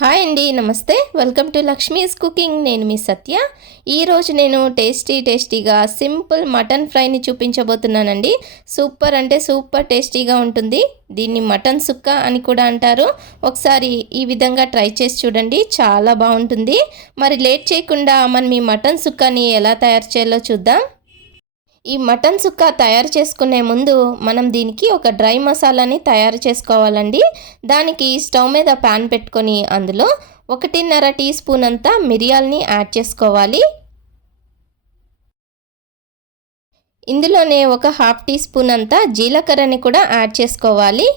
Hi అండి నమస్తే. Welcome to Lakshmi's cooking నేను మీ సత్య. ఈరోజు నేను టేస్టీ టేస్టీగా సింపుల్ మటన్ ఫ్రైని చూపించబోతున్నానండి. సూపర్ అంటే సూపర్ టేస్టీగా ఉంటుంది. దీన్ని మటన్ సుక్క అని కూడా అంటారు. ఒకసారి ఈ విధంగా ట్రై చేసి చూడండి చాలా బాగుంటుంది. మరి లేట్ చేయకుండా మనం ఈ మటన్ సుక్కని ఎలా తయారు చేయాలో చూద్దాం. ఈ మటన్ సుక్క తయారు చేసుకునే ముందు మనం దీనికి ఒక డ్రై మసాలాని తయారు చేసుకోవాలండి. దానికి స్టవ్ మీద ప్యాన్ పెట్టుకొని అందులో ఒకటిన్నర టీ స్పూన్ అంతా మిరియాలని యాడ్ చేసుకోవాలి. ఇందులోనే ఒక హాఫ్ టీ స్పూన్ అంతా జీలకర్రని కూడా యాడ్ చేసుకోవాలి.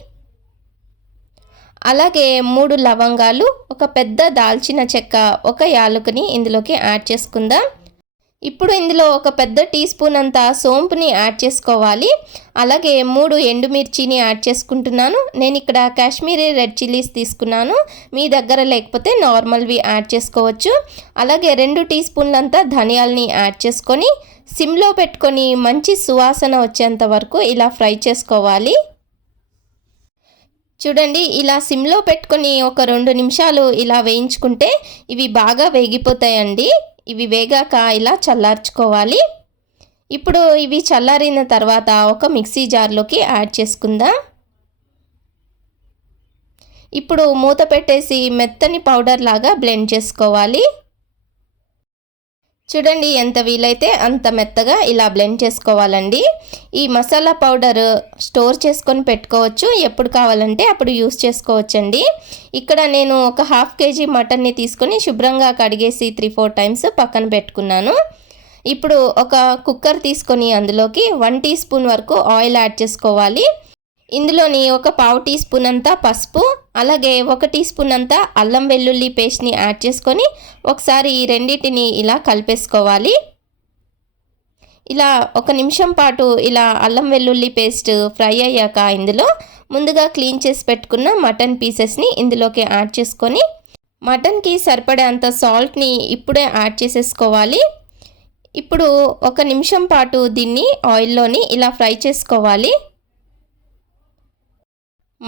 అలాగే మూడు లవంగాలు ఒక పెద్ద దాల్చిన చెక్క ఒక యాలకుని ఇందులోకి యాడ్ చేసుకుందాం. ఇప్పుడు ఇందులో ఒక పెద్ద టీ స్పూన్ అంత సోంపుని యాడ్ చేసుకోవాలి. అలాగే మూడు ఎండుమిర్చిని యాడ్ చేసుకుంటున్నాను. నేను ఇక్కడ కాశ్మీరీ రెడ్ చిల్లీస్ తీసుకున్నాను. మీ దగ్గర లేకపోతే నార్మల్వి యాడ్ చేసుకోవచ్చు. అలాగే రెండు టీ స్పూన్లంతా ధనియాలని యాడ్ చేసుకొని సిమ్లో పెట్టుకొని మంచి సువాసన వచ్చేంత వరకు ఇలా ఫ్రై చేసుకోవాలి. చూడండి ఇలా సిమ్లో పెట్టుకొని ఒక రెండు నిమిషాలు ఇలా వేయించుకుంటే ఇవి బాగా వేగిపోతాయండి. ఇవి వేగాక ఇలా చల్లార్చుకోవాలి. ఇప్పుడు ఇవి చల్లారిన తర్వాత ఒక మిక్సీ జార్లోకి యాడ్ చేసుకుందాం. ఇప్పుడు మూత పెట్టేసి మెత్తని పౌడర్ లాగా బ్లెండ్ చేసుకోవాలి. చూడండి ఎంత వీలైతే అంత మెత్తగా ఇలా బ్లెండ్ చేసుకోవాలండి. ఈ మసాలా పౌడర్ స్టోర్ చేసుకొని పెట్టుకోవచ్చు. ఎప్పుడు కావాలంటే అప్పుడు యూస్ చేసుకోవచ్చండి. ఇక్కడ నేను ఒక హాఫ్ కేజీ మటన్ని తీసుకొని శుభ్రంగా కడిగేసి త్రీ ఫోర్ టైమ్స్ పక్కన పెట్టుకున్నాను. ఇప్పుడు ఒక కుక్కర్ తీసుకొని అందులోకి వన్ టీ స్పూన్ వరకు ఆయిల్ యాడ్ చేసుకోవాలి. ఇందులోని ఒక పావు టీ స్పూన్ అంతా పసుపు అలాగే ఒక టీ స్పూన్ అంతా అల్లం వెల్లుల్లి పేస్ట్ని యాడ్ చేసుకొని ఒకసారి ఈ రెండింటిని ఇలా కలిపేసుకోవాలి. ఇలా ఒక నిమిషం పాటు ఇలా అల్లం వెల్లుల్లి పేస్ట్ ఫ్రై అయ్యాక ఇందులో ముందుగా క్లీన్ చేసి పెట్టుకున్న మటన్ పీసెస్ని ఇందులోకి యాడ్ చేసుకొని మటన్కి సరిపడే అంత సాల్ట్ని ఇప్పుడే యాడ్ చేసేసుకోవాలి. ఇప్పుడు ఒక నిమిషం పాటు దీన్ని ఆయిల్లోని ఇలా ఫ్రై చేసుకోవాలి.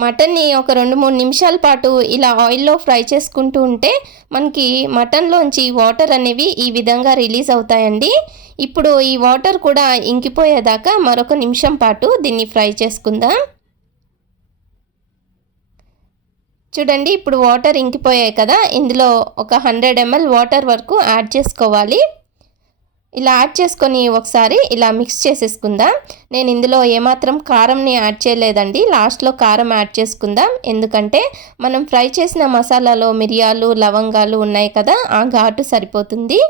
మటన్ని ఒక రెండు మూడు నిమిషాల పాటు ఇలా ఆయిల్లో ఫ్రై చేసుకుంటూ ఉంటే మనకి మటన్లోంచి వాటర్ అనేవి ఈ విధంగా రిలీజ్ అవుతాయండి. ఇప్పుడు ఈ వాటర్ కూడా ఇంకిపోయేదాకా మరొక నిమిషం పాటు దీన్ని ఫ్రై చేసుకుందాం. చూడండి ఇప్పుడు వాటర్ ఇంకిపోయాయి కదా. ఇందులో ఒక హండ్రెడ్ ఎంఎల్ వాటర్ వరకు యాడ్ చేసుకోవాలి. ఇలా యాడ్ చేసుకొని ఒకసారి ఇలా మిక్స్ చేసేసుకుందాం. నేను ఇందులో ఏమాత్రం కారంని యాడ్ చేయలేదండి. లాస్ట్లో కారం యాడ్ చేసుకుందాం. ఎందుకంటే మనం ఫ్రై చేసిన మసాలాలో మిరియాలు లవంగాలు ఉన్నాయి కదా ఆ ఘాటు సరిపోతుంది.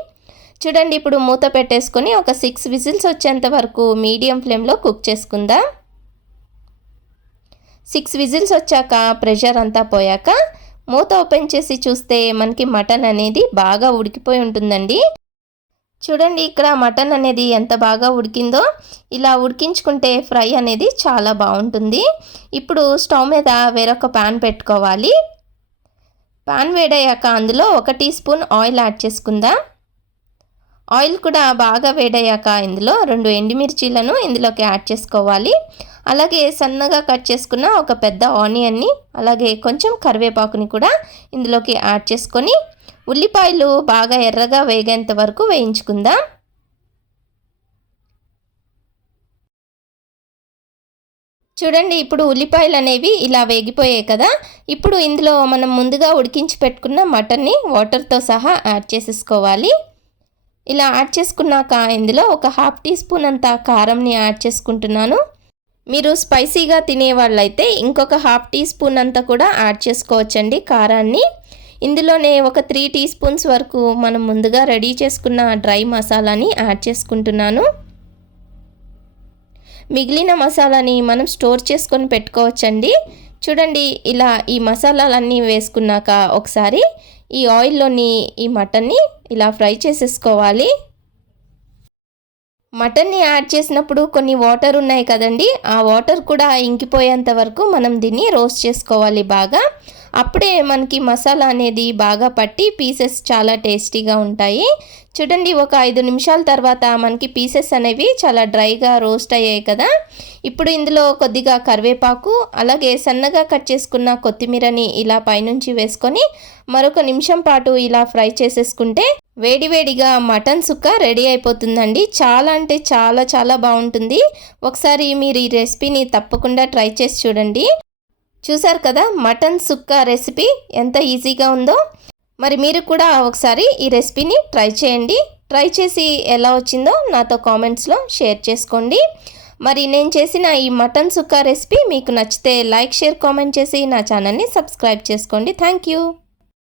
చూడండి ఇప్పుడు మూత పెట్టేసుకొని ఒక సిక్స్ విజిల్స్ వచ్చేంత వరకు మీడియం ఫ్లేమ్లో కుక్ చేసుకుందాం. సిక్స్ విజిల్స్ వచ్చాక ప్రెషర్ అంతా పోయాక మూత ఓపెన్ చేసి చూస్తే మనకి మటన్ అనేది బాగా ఉడికిపోయి ఉంటుందండి. చూడండి ఇక్కడ మటన్ అనేది ఎంత బాగా ఉడికిందో. ఇలా ఉడికించుకుంటే ఫ్రై అనేది చాలా బాగుంటుంది. ఇప్పుడు స్టవ్ మీద వేరొక ప్యాన్ పెట్టుకోవాలి. ప్యాన్ వేడయ్యాక అందులో ఒక టీ స్పూన్ ఆయిల్ యాడ్ చేసుకుందాం. ఆయిల్ కూడా బాగా వేడయ్యాక ఇందులో రెండు ఎండుమిర్చీలను ఇందులోకి యాడ్ చేసుకోవాలి. అలాగే సన్నగా కట్ చేసుకున్న ఒక పెద్ద ఆనియన్ని అలాగే కొంచెం కరివేపాకుని కూడా ఇందులోకి యాడ్ చేసుకొని ఉల్లిపాయలు బాగా ఎర్రగా వేగేంత వరకు వేయించుకుందాం. చూడండి ఇప్పుడు ఉల్లిపాయలు అనేవి ఇలా వేగిపోయాయి కదా. ఇప్పుడు ఇందులో మనం ముందుగా ఉడికించి పెట్టుకున్న మటన్ని వాటర్తో సహా యాడ్ చేసేసుకోవాలి. ఇలా యాడ్ చేసుకున్నాక ఇందులో ఒక హాఫ్ టీ స్పూన్ అంత కారంని యాడ్ చేసుకుంటున్నాను. మీరు స్పైసీగా తినేవాళ్ళైతే ఇంకొక హాఫ్ టీ స్పూన్ అంతా కూడా యాడ్ చేసుకోవచ్చండి కారాన్ని. ఇందులోనే ఒక త్రీ టీ స్పూన్స్ వరకు మనం ముందుగా రెడీ చేసుకున్న డ్రై మసాలాని యాడ్ చేసుకుంటున్నాను. మిగిలిన మసాలాని మనం స్టోర్ చేసుకొని పెట్టుకోవచ్చండి. చూడండి ఇలా ఈ మసాలాలన్నీ వేసుకున్నాక ఒకసారి ఈ ఆయిల్లోని ఈ మటన్ని ఇలా ఫ్రై చేసేసుకోవాలి. మటన్ని యాడ్ చేసినప్పుడు కొన్ని వాటర్ ఉన్నాయి కదండి ఆ వాటర్ కూడా ఇంకిపోయేంత వరకు మనం దీన్ని రోస్ట్ చేసుకోవాలి బాగా. అప్పుడే మనకి మసాలా అనేది బాగా పట్టి పీసెస్ చాలా టేస్టీగా ఉంటాయి. చూడండి ఒక ఐదు నిమిషాల తర్వాత మనకి పీసెస్ అనేవి చాలా డ్రైగా రోస్ట్ అయ్యాయి కదా. ఇప్పుడు ఇందులో కొద్దిగా కరివేపాకు అలాగే సన్నగా కట్ చేసుకున్న కొత్తిమీరని ఇలా పైనుంచి వేసుకొని మరొక నిమిషం పాటు ఇలా ఫ్రై చేసేసుకుంటే వేడివేడిగా మటన్ సుక్క రెడీ అయిపోతుందండి. చాలా అంటే చాలా చాలా బాగుంటుంది. ఒకసారి మీరు ఈ రెసిపీని తప్పకుండా ట్రై చేసి చూడండి. చూసారు కదా మటన్ సుక్క రెసిపీ ఎంత ఈజీగా ఉందో? మరి మీరు కూడా ఒకసారి ఈ రెసిపీని ట్రై చేయండి. ట్రై చేసి ఎలా వచ్చిందో నాతో కామెంట్స్లో షేర్ చేసుకోండి. మరి నేను చేసిన ఈ మటన్ సుక్క రెసిపీ మీకు నచ్చితే లైక్ షేర్ కామెంట్ చేసి నా ఛానల్ని సబ్స్క్రైబ్ చేసుకోండి. Thank you.